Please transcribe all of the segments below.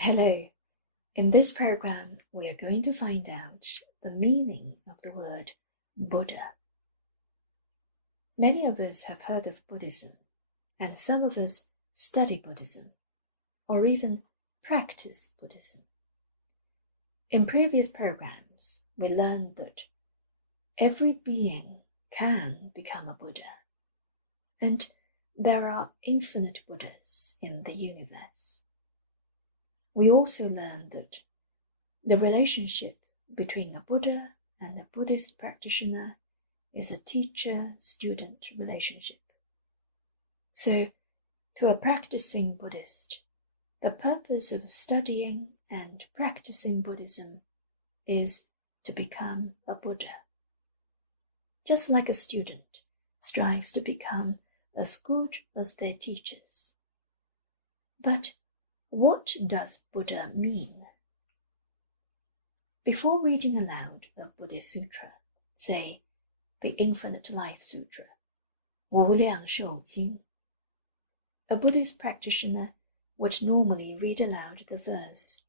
Hello. In this program, we are going to find out the meaning of the word Buddha. Many of us have heard of Buddhism, and some of us study Buddhism, or even practice Buddhism. In previous programs, we learned that every being can become a Buddha, and there are infinite Buddhas in the universe. We also learned that the relationship between a Buddha and a Buddhist practitioner is a teacher-student relationship. So, to a practicing Buddhist, the purpose of studying and practicing Buddhism is to become a Buddha. Just like a student strives to become as good as their teachers. But what does Buddha mean? Before reading aloud a Buddhist sutra, say the Infinite Life Sutra, 无量寿经, a Buddhist practitioner would normally read aloud the verse,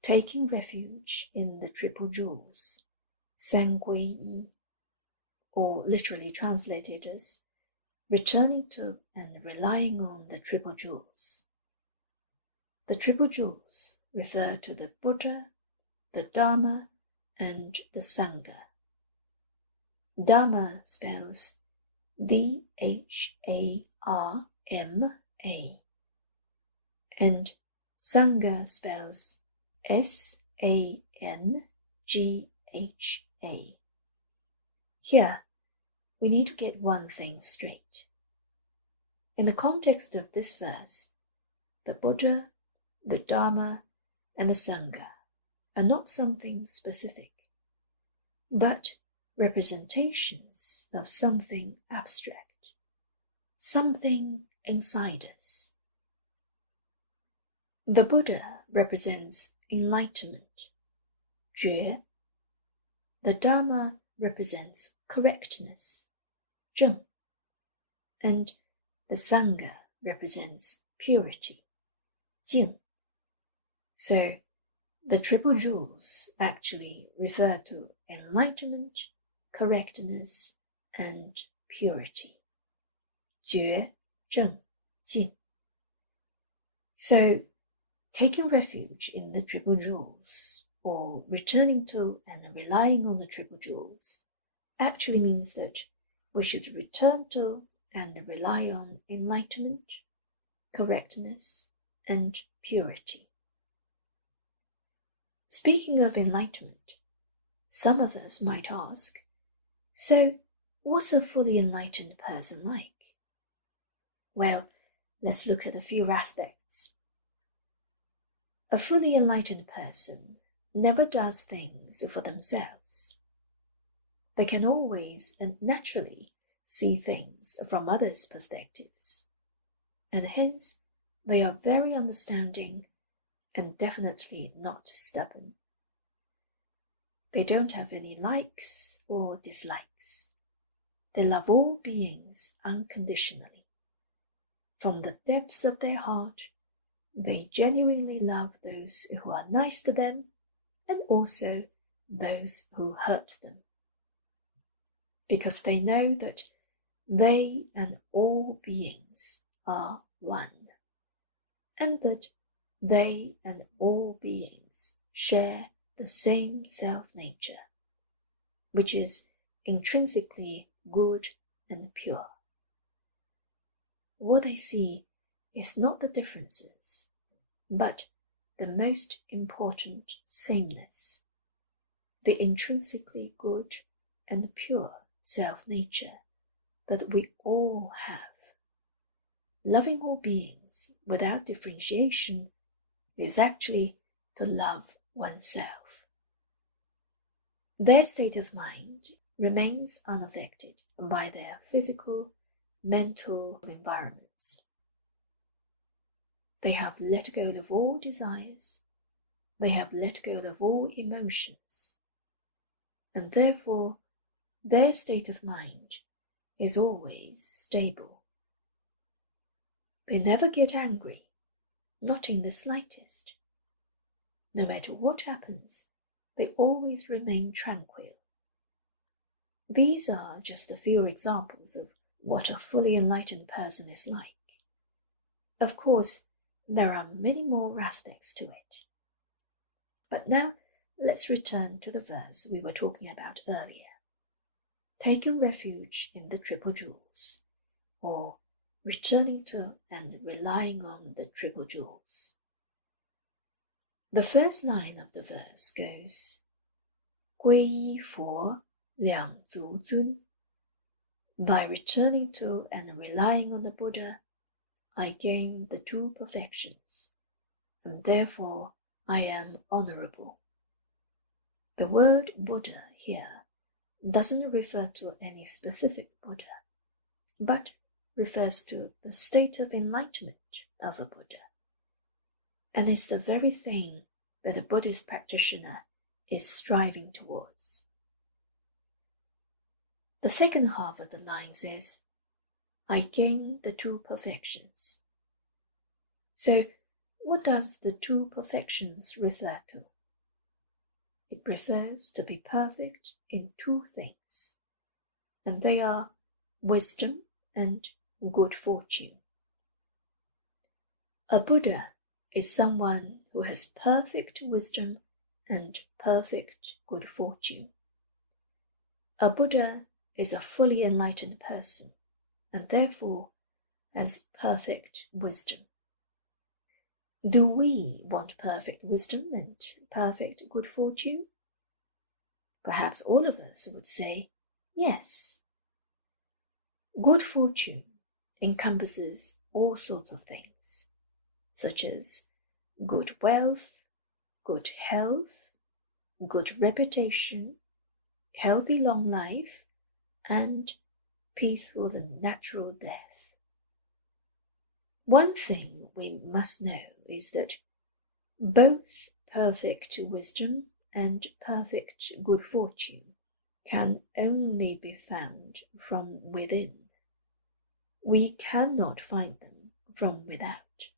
Taking Refuge in the Triple Jewels, 三皈依, or literally translated as returning to and relying on the Triple Jewels. The Triple Jewels refer to the Buddha, the Dharma, and the Sangha. Dharma spells D-H-A-R-M-A, and Sangha spells S-A-N-G-H-A. Here, we need to get one thing straight. In the context of this verse, the Buddha, the Dharma, and the Sangha are not something specific, but representations of something abstract, something inside us. The Buddha represents enlightenment, 觉. The Dharma represents correctness, 正. And the Sangha represents purity, 净. So, the Triple Jewels actually refer to enlightenment, correctness, and purity. 觉, 正, 净. So, taking refuge in the Triple Jewels, or returning to and relying on the Triple Jewels, actually means that we should return to and rely on enlightenment, correctness, and purity. Speaking of enlightenment, some of us might ask, so what's a fully enlightened person like? Well, let's look at a few aspects. A fully enlightened person never does things for themselves. They can always and naturally see things from others' perspectives, and hence they are very understanding and definitely not stubborn. They don't have any likes or dislikes. They love all beings unconditionally. From the depths of their heart, they genuinely love those who are nice to them and also those who hurt them. Because they know that they and all beings are one, and that they and all beings share the same self-nature, which is intrinsically good and pure. What they see is not the differences, but the most important sameness, the intrinsically good and pure self-nature that we all have. Loving all beings without differentiation is actually to love oneself. Their state of mind remains unaffected by their physical, mental environments. They have let go of all desires, they have let go of all emotions, and therefore their state of mind is always stable. They never get angry, not in the slightest. no matter what happens, they always remain tranquil. These are just a few examples of what a fully enlightened person is like. Of course, there are many more aspects to it. But now, let's return to the verse we were talking about earlier. Taking refuge in the Triple Jewels, or returning to and relying on the Triple Jewels. The first line of the verse goes, 皈依佛两足尊. By returning to and relying on the Buddha, I gain the two perfections, and therefore I am honorable. The word Buddha here doesn't refer to any specific Buddha, but refers to the state of enlightenment of a Buddha, and is the very thing that a Buddhist practitioner is striving towards. The second half of the line says, I gain the two perfections. So, what does the two perfections refer to? It refers to be perfect in two things, and they are wisdom and good fortune. A Buddha is someone who has perfect wisdom and perfect good fortune. A Buddha is a fully enlightened person, and therefore has perfect wisdom. Do we want perfect wisdom and perfect good fortune? Perhaps all of us would say yes. Good fortune encompasses all sorts of things, such as good wealth, good health, good reputation, healthy long life, and peaceful and natural death. One thing we must know is that both perfect wisdom and perfect good fortune can only be found from within. We cannot find them from without.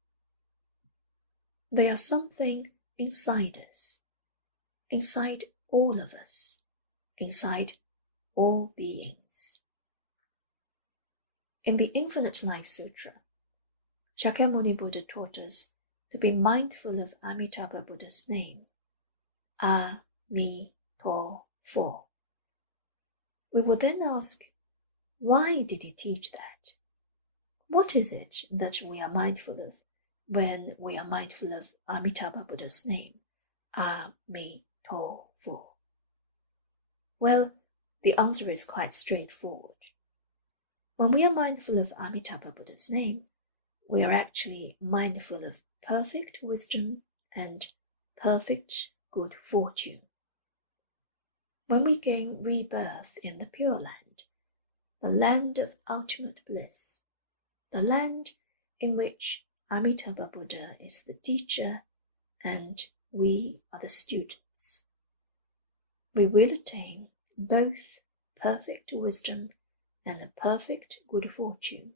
They are something inside us, inside all of us, inside all beings. In the Infinite Life Sutra, Sakyamuni Buddha taught us to be mindful of Amitabha Buddha's name, Amitabha. We will then ask, why did he teach that? What is it that we are mindful of when we are mindful of Amitabha Buddha's name, Amitabha? Well, the answer is quite straightforward. When we are mindful of Amitabha Buddha's name, we are actually mindful of perfect wisdom and perfect good fortune. When we gain rebirth in the Pure Land, the Land of Ultimate Bliss, the land in which Amitabha Buddha is the teacher and we are the students, we will attain both perfect wisdom and a perfect good fortune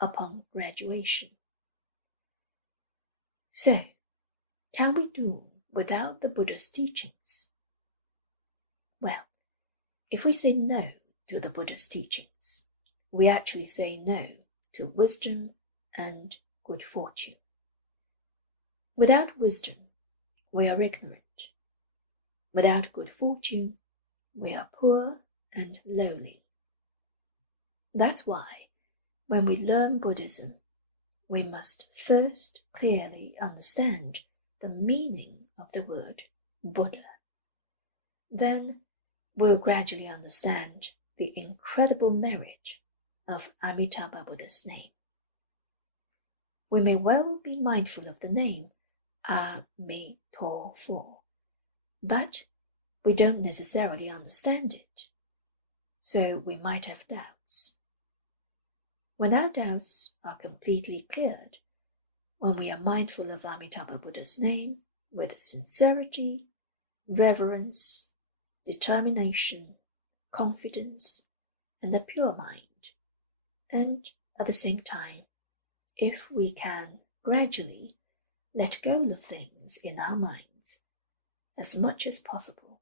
upon graduation. So, can we do without the Buddha's teachings? Well, if we say no to the Buddha's teachings, we actually say no to wisdom and good fortune. Without wisdom, we are ignorant. Without good fortune, we are poor and lowly. That's why, when we learn Buddhism, we must first clearly understand the meaning of the word Buddha. Then we'll gradually understand the incredible merit of Amitabha Buddha's name. We may well be mindful of the name Amitabha, but we don't necessarily understand it, so we might have doubts. When our doubts are completely cleared, when we are mindful of Amitabha Buddha's name with sincerity, reverence, determination, confidence, and a pure mind, and at the same time, if we can gradually let go of things in our minds as much as possible.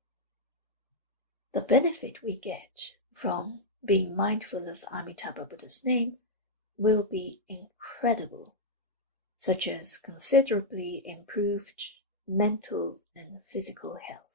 The benefit we get from being mindful of Amitabha Buddha's name will be incredible, such as considerably improved mental and physical health.